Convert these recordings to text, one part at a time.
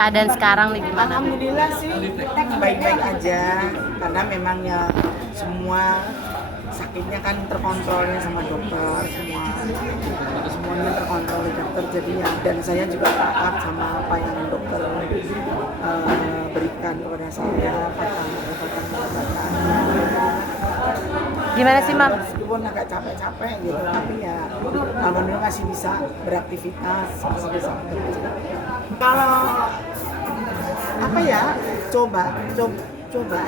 Keadaan sekarang nih gimana? Alhamdulillah sih baik-baik aja, karena memang ya semua sakitnya kan terkontrolnya sama dokter, semuanya terkontrol di dokter, jadi ya, dan saya juga taat sama apa yang dokter berikan kepada saya, pengobatan. Gimana sih, Mam? Meskipun agak capek-capek gitu, tapi ya alhamdulillah masih bisa beraktivitas, masih bisa bekerja. Kalau apa ya, cobaan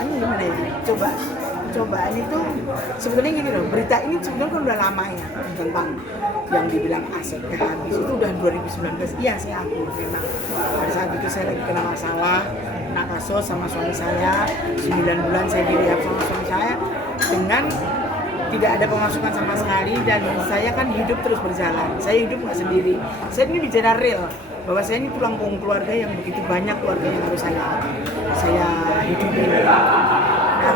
gimana ya? Cobaan itu sebetulnya gini loh, berita ini sebetulnya kan udah lama ya, tentang yang dibilang asetnya habis itu udah 2019. Iya, saya akui memang pada saat itu saya lagi kena masalah, kena kasus sama suami saya, 9 bulan saya direhab sama suami saya dengan tidak ada pemasukan sama sekali, dan saya kan hidup terus berjalan. Saya hidup nggak sendiri. Saya ini bicara real bahwa saya ini tulang punggung keluarga yang begitu banyak keluarga yang harus saya hidupi. Nah,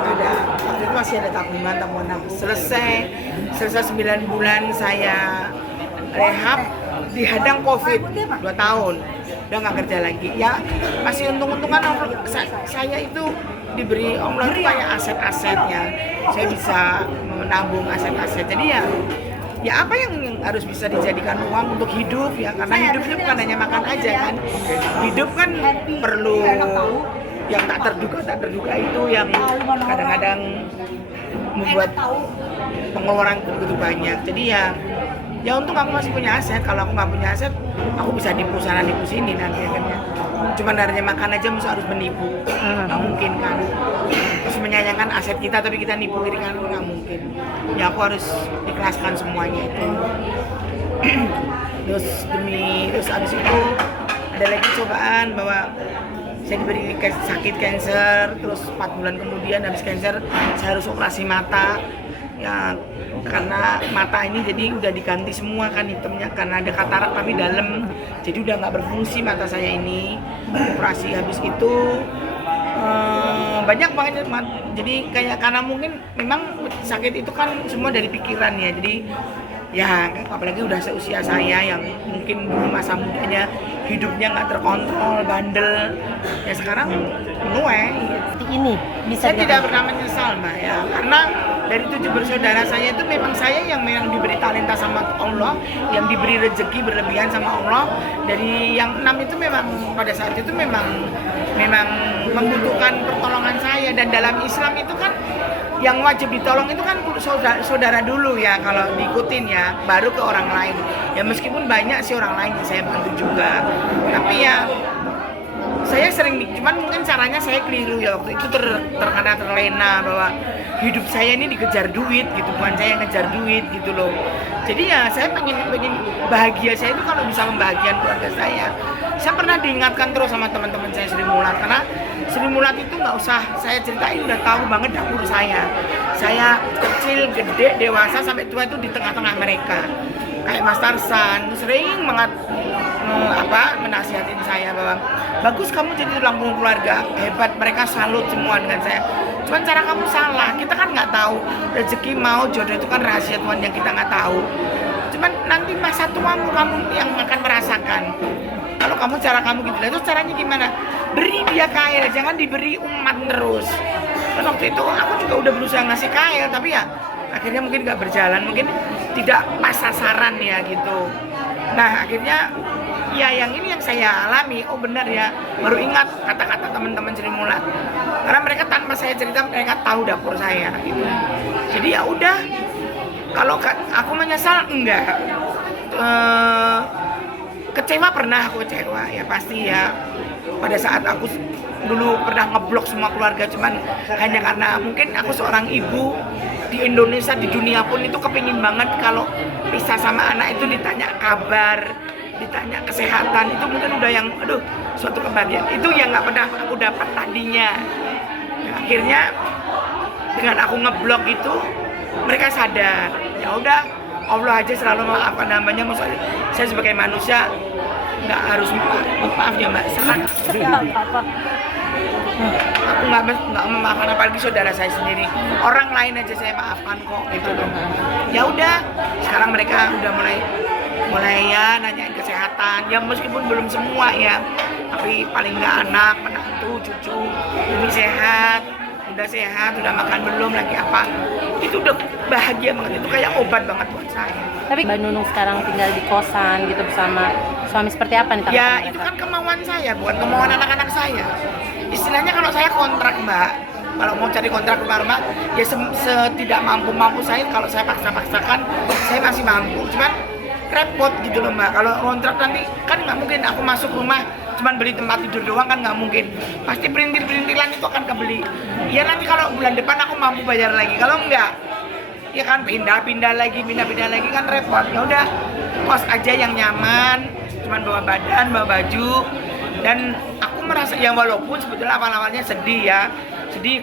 waktu itu masih ada tabungan selesai 9 bulan saya rehab, dihadang COVID 2 tahun, udah nggak kerja lagi. Ya masih untung-untungan saya itu diberi Allah itu kayak aset-asetnya, saya bisa menabung aset-aset. Jadi ya apa yang harus bisa dijadikan uang untuk hidup ya, karena hidup itu bukan hanya makan aja kan, hidup kan perlu yang tak terduga itu yang kadang-kadang membuat pengeluaran begitu banyak. Jadi ya untung aku masih punya aset. Kalau aku nggak punya aset, aku bisa nipu sana nipu sini nanti akhirnya. Cuma hanya makan aja masa harus menipu, nggak mungkin kan. Terus menyayangkan aset kita tapi kita nipu kiri kanan, nggak mungkin. Ya aku harus ikhlaskan semuanya itu. terus abis itu ada lagi cobaan bahwa saya diberi sakit kanker, terus 4 bulan kemudian habis kanker saya harus operasi mata. Ya karena mata ini jadi udah diganti semua kan hitamnya, karena ada katarak tapi dalam, jadi udah nggak berfungsi mata saya ini. Operasi habis itu banyak banget, jadi kayak karena mungkin memang sakit itu kan semua dari pikiran ya, jadi ya apalagi udah seusia saya yang mungkin dulu masa mudanya hidupnya nggak terkontrol, bandel, ya sekarang menue. Ini bisa saya tidak pernah menyesal Mbak ya, karena dari 7 bersaudara saya itu memang saya yang memang diberi talenta sama Allah, yang diberi rezeki berlebihan sama Allah. Dari yang 6 itu memang pada saat itu memang membutuhkan pertolongan saya, dan dalam Islam itu kan yang wajib ditolong itu kan saudara dulu ya, kalau diikutin ya, baru ke orang lain. Ya meskipun banyak sih orang lain yang saya bantu juga, tapi ya saya sering, cuman mungkin caranya saya keliru ya, waktu itu terkena terlena bahwa hidup saya ini dikejar duit gitu, bukan saya yang ngejar duit gitu loh. Jadi ya saya pengen bahagia saya itu kalau bisa membahagiakan keluarga saya. Saya pernah diingatkan terus sama teman-teman saya Sri Mulat, karena Sri Mulat itu nggak usah saya ceritain, udah tahu banget dapur saya. Saya kecil, gede, dewasa sampai tua itu di tengah-tengah mereka. Kayak Mas Tarsan sering banget menasihatin saya bahwa bagus kamu jadi tulang punggung keluarga, hebat, mereka salut semua dengan saya. Cuman cara kamu salah, kita kan nggak tahu rezeki mau jodoh itu kan rahasia Tuhan yang kita nggak tahu. Cuman nanti masa tuamu kamu yang akan merasakan. Kalau cara kamu gitu, terus caranya gimana? Beri dia kail, jangan diberi umat terus. Dan waktu itu aku juga udah berusaha ngasih kail, tapi ya akhirnya mungkin nggak berjalan, mungkin tidak pas sasaran ya gitu. Nah akhirnya ya yang ini yang saya alami, oh benar ya, baru ingat kata-kata teman-teman Sri Mulat, karena mereka tanpa saya cerita mereka tahu dapur saya gitu. Jadi ya udah, kalau aku menyesal enggak, kecewa pernah aku kecewa ya pasti ya, pada saat aku dulu pernah ngeblok semua keluarga, cuman hanya karena mungkin aku seorang ibu di Indonesia, di dunia pun itu kepingin banget kalau pisah sama anak itu ditanya kabar, ditanya kesehatan, itu mungkin udah yang suatu kebahagiaan itu yang nggak pernah aku dapat tadinya. Nah, akhirnya dengan aku ngeblok itu mereka sadar, ya udah Allah aja selalu maksudnya saya sebagai manusia nggak harus maaf ya Mbak, aku nggak memaafkan, apalagi saudara saya sendiri, orang lain aja saya maafkan kok gitu loh. Ya udah, sekarang mereka udah mulai ya nanyain kesehatan ya, meskipun belum semua ya, tapi paling nggak anak, menantu, cucu, Umi sehat, udah makan belum lagi apa, itu udah bahagia banget, itu kayak obat banget buat saya. Tapi Mbak Nunung sekarang tinggal di kosan gitu bersama suami, seperti apa nih tanggapan Ya mereka? itu kan kemauan saya, bukan kemauan anak-anak saya. Istilahnya kalau saya kontrak Mbak, kalau mau cari kontrak rumah ya setidak mampu saya, kalau saya paksakan saya masih mampu, cuman repot gitu loh Mbak. Kalau kontrak nanti kan nggak mungkin aku masuk rumah cuman beli tempat tidur doang, kan nggak mungkin, pasti perintil-perintilan itu akan kebeli. Ya nanti kalau bulan depan aku mampu bayar lagi, kalau enggak ya kan pindah-pindah lagi kan repot. Ya udah kos aja yang nyaman, cuman bawa badan, bawa baju. Dan aku merasa ya walaupun sebetulnya awal-awalnya sedih,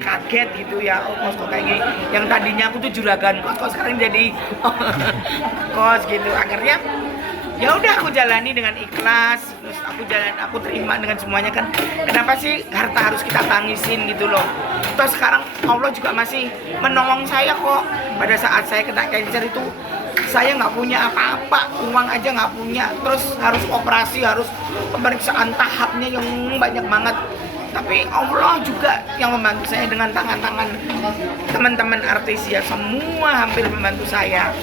kaget gitu ya, kos kok kayak gini, yang tadinya aku tuh juragan kos sekarang jadi kos gitu. Akhirnya ya udah aku jalani dengan ikhlas, terus aku terima dengan semuanya. Kan kenapa sih harta harus kita tangisin gitu loh. Terus sekarang Allah juga masih menolong saya kok. Pada saat saya kena cancer itu saya nggak punya apa-apa, uang aja nggak punya, terus harus operasi, harus pemeriksaan tahapnya yang banyak banget. Tapi Allah juga yang membantu saya dengan tangan-tangan teman-teman artis ya, semua hampir membantu saya.